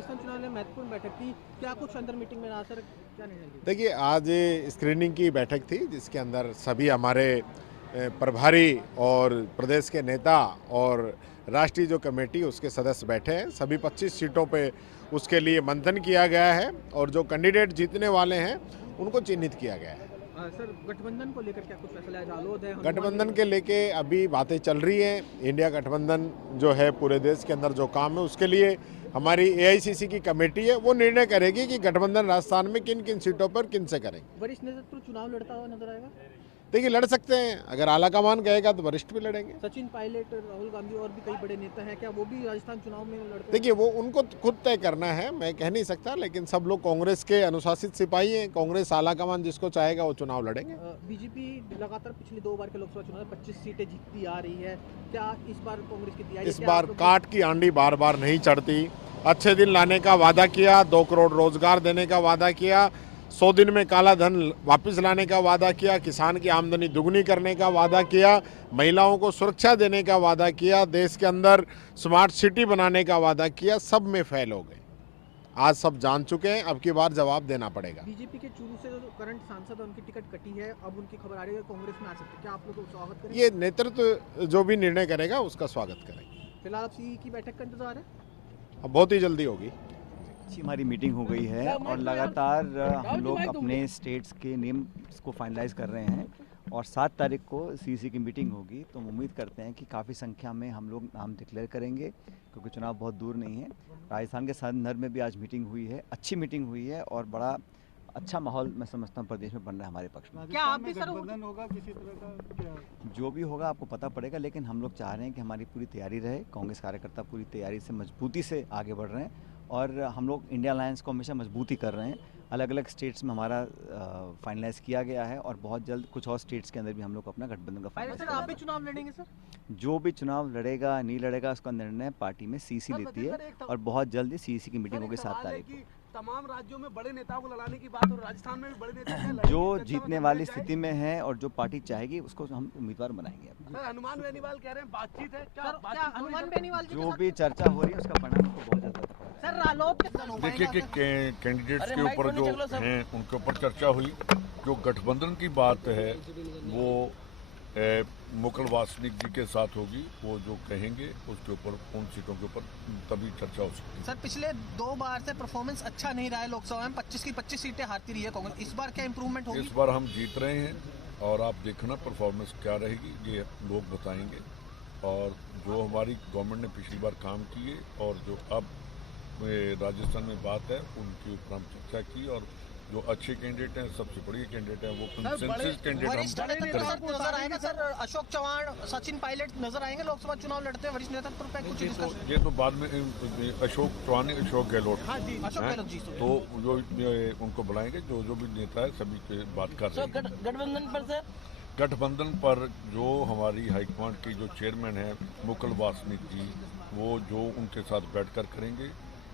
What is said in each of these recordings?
राजस्थान चुनाव में महत्वपूर्ण बैठक थी, क्या कुछ अंदर मीटिंग में रहा सर, क्या निर्णय लिया? देखिए, आज स्क्रीनिंग की बैठक थी जिसके अंदर सभी हमारे प्रभारी और प्रदेश के नेता और राष्ट्रीय जो कमेटी उसके सदस्य बैठे हैं। सभी 25 सीटों पे उसके लिए मंथन किया गया है और जो कैंडिडेट जीतने वाले हैं उनको चिन्हित किया गया है। सर गठबंधन को लेकर क्या कुछ फैसला है? जालोद है, गठबंधन के लेके अभी बातें चल रही हैं। इंडिया गठबंधन जो है पूरे देश के अंदर जो काम है उसके लिए हमारी एआईसीसी की कमेटी है, वो निर्णय करेगी कि गठबंधन राजस्थान में किन किन सीटों पर किन से करेंगे। वरिष्ठ नेतृत्व चुनाव लड़ता हुआ नजर आएगा? देखिए, लड़ सकते हैं, अगर आलाकमान कहेगा तो वरिष्ठ भी लड़ेंगे। सचिन पायलट, राहुल गांधी और भी कई बड़े नेता हैं, क्या वो भी राजस्थान चुनाव में लड़ते हैं? देखिए, वो उनको खुद तय करना है, मैं कह नहीं सकता, लेकिन सब लोग कांग्रेस के अनुशासित सिपाही हैं। कांग्रेस आलाकमान जिसको चाहेगा वो चुनाव लड़ेंगे। बीजेपी लगातार पिछले 2 बार के लोकसभा चुनाव में 25 सीटें जीतती आ रही है, क्या इस बार कांग्रेस की तैयारी? इस बार काट की आंडी बार बार नहीं चढ़ती। अच्छे दिन लाने का वादा किया, 2 करोड़ रोजगार देने का वादा किया, 100 दिन में काला धन वापस लाने का वादा किया, किसान की आमदनी दुगनी करने का वादा किया, महिलाओं को सुरक्षा देने का वादा किया, देश के अंदर स्मार्ट सिटी बनाने का वादा किया, सब में फेल हो गए। आज सब जान चुके हैं, अब की बार जवाब देना पड़ेगा। बीजेपी के चूरू से जो करंट सांसद है उनकी टिकट कटी है, अब उनकी खबर आ रही है कांग्रेस में आ सकते हैं, क्या आप लोग को स्वागत करें? ये नेतृत्व जो भी निर्णय करेगा उसका स्वागत करेंगे। फिलहाल अब सीई की बैठक का इंतजार है? अब बहुत ही जल्दी होगी। अच्छी हमारी मीटिंग हो गई है और लगातार हम लोग अपने स्टेट्स के नेम्स को फाइनलाइज कर रहे हैं और 7 तारीख को सीसी की मीटिंग होगी, तो हम उम्मीद करते हैं कि काफ़ी संख्या में हम लोग नाम डिक्लेयर करेंगे क्योंकि चुनाव बहुत दूर नहीं है। राजस्थान के संदर्भ में भी आज मीटिंग हुई है, अच्छी मीटिंग हुई है और बड़ा अच्छा माहौल मैं समझता हूँ प्रदेश में बन रहा है हमारे पक्ष में। क्या आप भी सर गठबंधन होगा किसी तरह का क्या? जो भी होगा आपको पता पड़ेगा, लेकिन हम लोग चाह रहे हैं कि हमारी पूरी तैयारी रहे। कांग्रेस कार्यकर्ता पूरी तैयारी से मजबूती से आगे बढ़ रहे हैं और हम लोग इंडिया अलायंस को हमेशा मजबूती कर रहे हैं। अलग अलग स्टेट्स में हमारा फाइनलाइज किया गया है और बहुत जल्द कुछ और स्टेट्स के अंदर भी हम लोग अपना गठबंधन का सर आप भी चुनाव लड़ेंगे सर? जो भी चुनाव लड़ेगा नहीं लड़ेगा उसका निर्णय पार्टी में सीसी लेती है और बहुत जल्द ही सीसी की मीटिंग होगी 7 तारीख को। तमाम राज्यों में बड़े नेताओं को लड़ाने की बात और राजस्थान में भी बड़े नेता जो जीतने वाली स्थिति में है और जो पार्टी चाहेगी उसको हम उम्मीदवार बनाएंगे। सर हनुमान बेनीवाल कह रहे हैं बातचीत है, क्या सर, क्या बातचीत हनुमान बेनीवाल जी जो भी चर्चा हो रही है उसका परिणाम हमको बहुत जल्द पता पड़ेगा। सर रालोद के देखिए कि कैंडिडेट्स के ऊपर जो हैं उनके ऊपर चर्चा हुई। जो गठबंधन की बात है वो मुकुल वासनिक जी के साथ होगी, वो जो कहेंगे उसके ऊपर उन सीटों के ऊपर तभी चर्चा हो सकती है। सर पिछले 2 बार से परफॉर्मेंस अच्छा नहीं रहा है लोकसभा में, 25 की 25 सीटें हारती रही है कांग्रेस, इस बार क्या इंप्रूवमेंट होगी? इस बार हम जीत रहे हैं और आप देखना परफॉर्मेंस क्या रहेगी ये लोग बताएंगे। और जो हमारी गवर्नमेंट ने पिछली बार काम किए और जो अब राजस्थान में बात है उनके ऊपर हम चर्चा की और जो अच्छे कैंडिडेट हैं, सबसे बढ़िया कैंडिडेट हैं, वो कंसेंसस कैंडिडेट वरिष्ठ हम नेतृत्व नजर आएगा सर? अशोक चौहान, सचिन पायलट नजर आएंगे लोकसभा चुनाव लड़ते हैं वरिष्ठ नेतृत्व पे कुछ डिस्कशन? ये तो बाद में अशोक चौहान, अशोक गहलोत, अशोक गहलोत जी तो जो उनको बुलाएंगे, जो जो भी नेता है सभी से बात कर रहे हैं। गठबंधन पर सर? गठबंधन पर जो हमारी हाईकमांड की जो चेयरमैन है मुकुल वासनिक जी, वो जो उनके साथ बैठकर करेंगे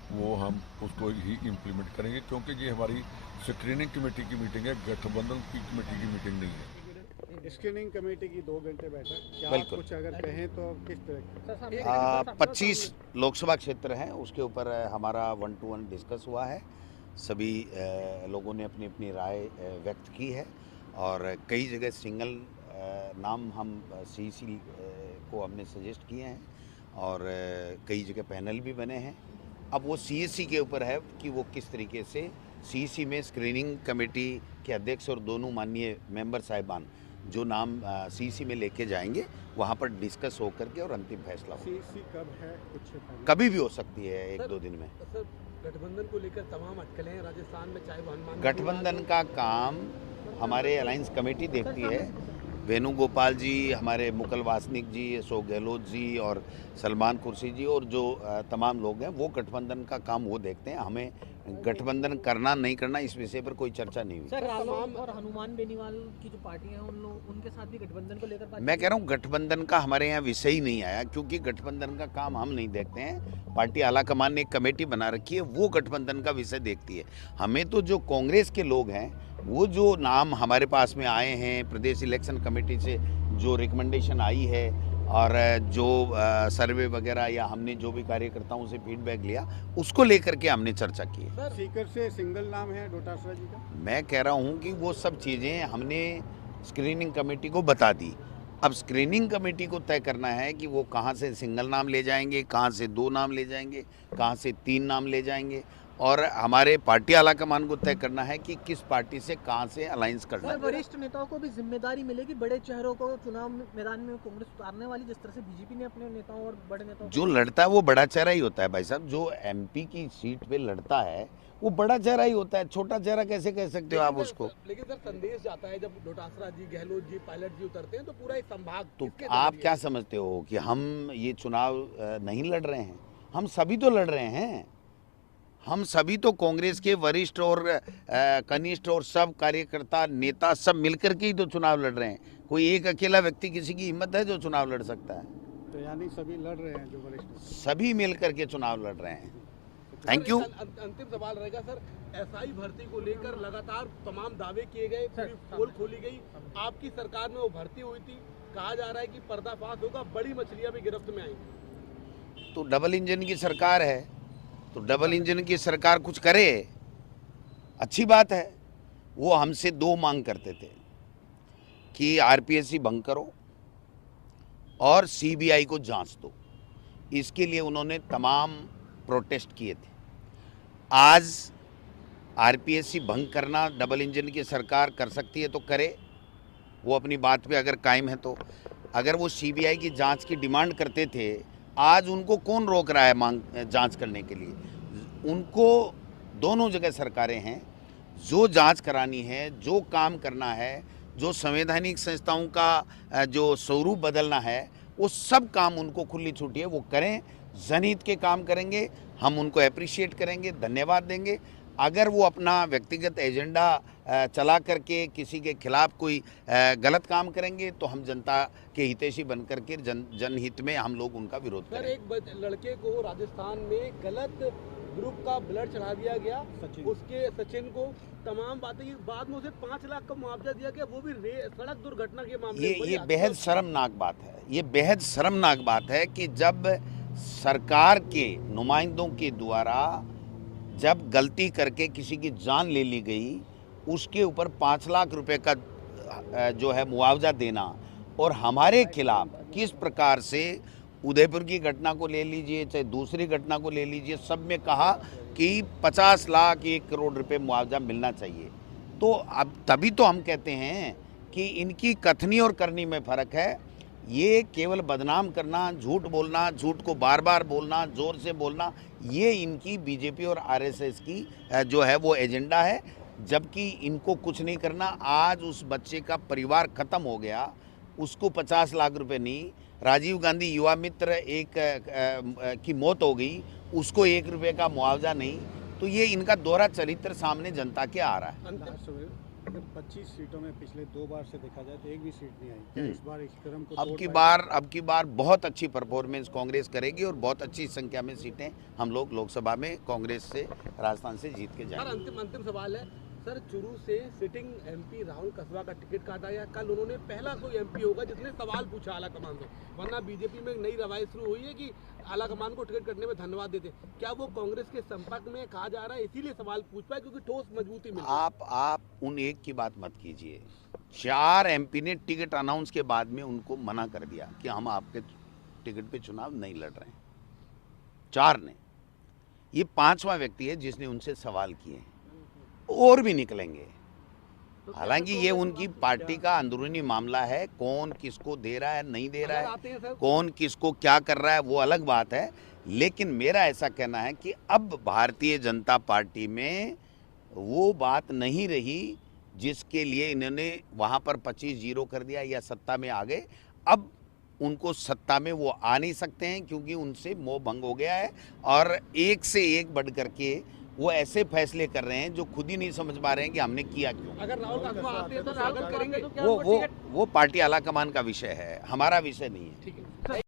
वो हम उसको ही इम्प्लीमेंट करेंगे, क्योंकि ये हमारी स्क्रीनिंग कमेटी की मीटिंग है, गठबंधन की कमेटी की मीटिंग नहीं है। स्क्रीनिंग कमेटी की 2 घंटे बैठक, क्या आप बिल्कुल। कुछ अगर कहें तो किस तरह? 25 लोकसभा क्षेत्र हैं, उसके ऊपर हमारा 1-to-1 डिस्कस हुआ है। सभी लोगों ने अपनी अपनी राय व्यक्त की है और कई जगह सिंगल नाम हम सीसी को हमने सजेस्ट किए हैं और कई जगह पैनल भी बने हैं। अब वो सीएससी के ऊपर है कि वो किस तरीके से सीएससी में स्क्रीनिंग कमेटी के अध्यक्ष और दोनों माननीय मेंबर साहिबान जो नाम सीएससी में लेके जाएंगे, वहाँ पर डिस्कस हो करके और अंतिम फैसला होगा। सीसी कब है कुछ? कभी भी हो सकती है 1-2 दिन में। सर गठबंधन को लेकर तमाम अटकलें हैं राजस्थान में, चाहे वो हनुमान गठबंधन का काम हमारे अलायंस कमेटी देखती है। वेणुगोपाल जी, हमारे मुकुल वासनिक जी, अशोक गहलोत जी और सलमान कुर्सी जी और जो तमाम लोग हैं वो गठबंधन का काम वो देखते हैं। हमें गठबंधन करना नहीं करना इस विषय पर कोई चर्चा नहीं हुई। सर रालोद और हनुमान बेनीवाल की जो पार्टी है उनके साथ भी गठबंधन को लेकर बात? मैं कह रहा हूँ गठबंधन का हमारे यहाँ विषय ही नहीं आया, क्योंकि गठबंधन का काम हम नहीं देखते हैं। पार्टी आलाकमान ने एक कमेटी बना रखी है, वो गठबंधन का विषय देखती है। हमें तो जो कांग्रेस के लोग हैं, वो जो नाम हमारे पास में आए हैं प्रदेश इलेक्शन कमेटी से, जो रिकमेंडेशन आई है और जो सर्वे वगैरह या हमने जो भी कार्यकर्ताओं से फीडबैक लिया उसको लेकर के हमने चर्चा की है। सीकर से सिंगल नाम है डोटासरा जी का। मैं कह रहा हूं कि वो सब चीज़ें हमने स्क्रीनिंग कमेटी को बता दी। अब स्क्रीनिंग कमेटी को तय करना है कि वो कहां से सिंगल नाम ले जाएंगे, कहां से 2 नाम ले जाएंगे, कहां से 3 नाम ले जाएंगे, और हमारे पार्टी आलाकमान को तय करना है कि किस पार्टी से कहां से अलायंस करना सर, है। वरिष्ठ नेताओं को भी जिम्मेदारी मिलेगी बड़े चेहरों को चुनाव मैदान में कांग्रेस उतारने वाली, जिस तरह से बीजेपी ने अपने नेताओं और बड़े नेताओं जो लड़ता है वो बड़ा चेहरा ही होता है भाई साहब। जो एमपी की सीट पे लड़ता है वो बड़ा चेहरा ही होता है, छोटा चेहरा कैसे कह सकते हो आप उसको। लेकिन सर संदेश जाता है जब डोटासरा जी, गहलोत जी, पायलट जी उतरते हैं तो पूरा एक संभाग तो किसके आप नजरिए क्या से? समझते हो कि हम ये चुनाव नहीं लड़ रहे हैं? हम सभी तो लड़ रहे हैं। हम सभी तो कांग्रेस के वरिष्ठ और कनिष्ठ और सब कार्यकर्ता नेता सब मिलकर के ही तो चुनाव लड़ रहे हैं। कोई एक अकेला व्यक्ति, किसी की हिम्मत है जो चुनाव लड़ सकता है? तो यानी सभी लड़ रहे हैं जो वरिष्ठ। सभी मिलकर के चुनाव लड़ रहे हैं। Sir, thank you. एक अंतिम सवाल रहेगा सर, एसआई भर्ती को लेकर लगातार तमाम दावे किए गए, पूरी पोल खोली गई, आपकी सरकार में वो भर्ती हुई थी, कहा जा रहा है कि पर्दाफाश होगा, बड़ी मछलियां भी गिरफ्त में आई। तो डबल इंजन की सरकार है, तो डबल इंजन की सरकार कुछ करे, अच्छी बात है। वो हमसे 2 मांग करते थे कि आरपीएससी भंग करो और सीबीआई को जांच दो। इसके लिए उन्होंने तमाम प्रोटेस्ट किए थे। आज आरपीएससी भंग करना डबल इंजन की सरकार कर सकती है तो करे, वो अपनी बात पे अगर कायम है तो। अगर वो सीबीआई की जांच की डिमांड करते थे, आज उनको कौन रोक रहा है मांग जांच करने के लिए? उनको दोनों जगह सरकारें हैं, जो जांच करानी है, जो काम करना है, जो संवैधानिक संस्थाओं का जो स्वरूप बदलना है, वो सब काम उनको खुली छूटी है, वो करें। जनहित के काम करेंगे, हम उनको अप्रिशिएट करेंगे, धन्यवाद देंगे। अगर वो अपना व्यक्तिगत एजेंडा चला करके किसी के खिलाफ कोई गलत काम करेंगे तो हम जनता के हितैषी बन करके जनहित में हम लोग उनका विरोध सर, करेंगे। एक लड़के को राजस्थान में गलत ग्रुप का ब्लड चढ़ा दिया गया, उसके सचिन को, तमाम बातें बाद में उसे 5 लाख का मुआवजा दिया गया, वो भी सड़क दुर्घटना के मामले में। ये बेहद शर्मनाक बात है। ये बेहद शर्मनाक बात है कि जब सरकार के नुमाइंदों के द्वारा जब गलती करके किसी की जान ले ली गई, उसके ऊपर 5 लाख रुपए का जो है मुआवजा देना, और हमारे खिलाफ किस प्रकार से उदयपुर की घटना को ले लीजिए, चाहे दूसरी घटना को ले लीजिए, सब में कहा कि 50 लाख 1 करोड़ रुपए मुआवजा मिलना चाहिए। तो अब तभी तो हम कहते हैं कि इनकी कथनी और करनी में फ़र्क है। ये केवल बदनाम करना, झूठ बोलना, झूठ को बार बार बोलना, ज़ोर से बोलना, ये इनकी बीजेपी और आरएसएस की जो है वो एजेंडा है, जबकि इनको कुछ नहीं करना। आज उस बच्चे का परिवार ख़त्म हो गया, उसको 50 लाख रुपए नहीं, राजीव गांधी युवा मित्र की मौत हो गई, उसको 1 रुपये का मुआवजा नहीं। तो ये इनका दोहरा चरित्र सामने जनता के आ रहा है। अगर 25 सीटों में पिछले 2 बार से देखा जाए तो एक भी सीट नहीं आई, क्या इस बार इस क्रम को अब की बार बहुत अच्छी परफॉर्मेंस कांग्रेस करेगी और बहुत अच्छी संख्या में सीटें हम लोग लोकसभा में कांग्रेस से राजस्थान से जीत के सर, जाएंगे। अंतिम सवाल है सर, चुरू से सिटिंग एमपी राहुल कसबा का टिकट काटा गया। कल उन्होंने पहला कोई एमपी होगा जिसने सवाल पूछा आलाकमान से, वरना बीजेपी में एक नई रवायत शुरू हुई है कि आलाकमान को टिकट कटने में धन्यवाद देते। क्या वो कांग्रेस के संपर्क में, कहा जा रहा है इसीलिए सवाल पूछ पाए क्योंकि ठोस मजबूती मिली? आप उन एक की बात मत कीजिए। 4 एमपी ने टिकट अनाउंस के बाद में उनको मना कर दिया कि हम आपके टिकट पे चुनाव नहीं लड़ रहे हैं। 4 ने। ये 5वां व्यक्ति है जिसने उनसे सवाल किए, और भी निकलेंगे। हालांकि ये उनकी पार्टी का अंदरूनी मामला है, कौन किसको दे रहा है, नहीं दे रहा है, कौन किसको क्या कर रहा है, वो अलग बात है। लेकिन मेरा ऐसा कहना है कि अब भारतीय जनता पार्टी में वो बात नहीं रही जिसके लिए इन्होंने वहाँ पर 25-0 कर दिया या सत्ता में आ गए। अब उनको सत्ता में वो आ नहीं सकते हैं क्योंकि उनसे मोह भंग हो गया है, और एक से एक बढ़ करके वो ऐसे फैसले कर रहे हैं जो खुद ही नहीं समझ पा रहे हैं कि हमने किया क्यों। अगर राहुल कसबा आते हैं तो स्वागत करेंगे? वो पार्टी आलाकमान का विषय है, हमारा विषय नहीं है। ठीक है।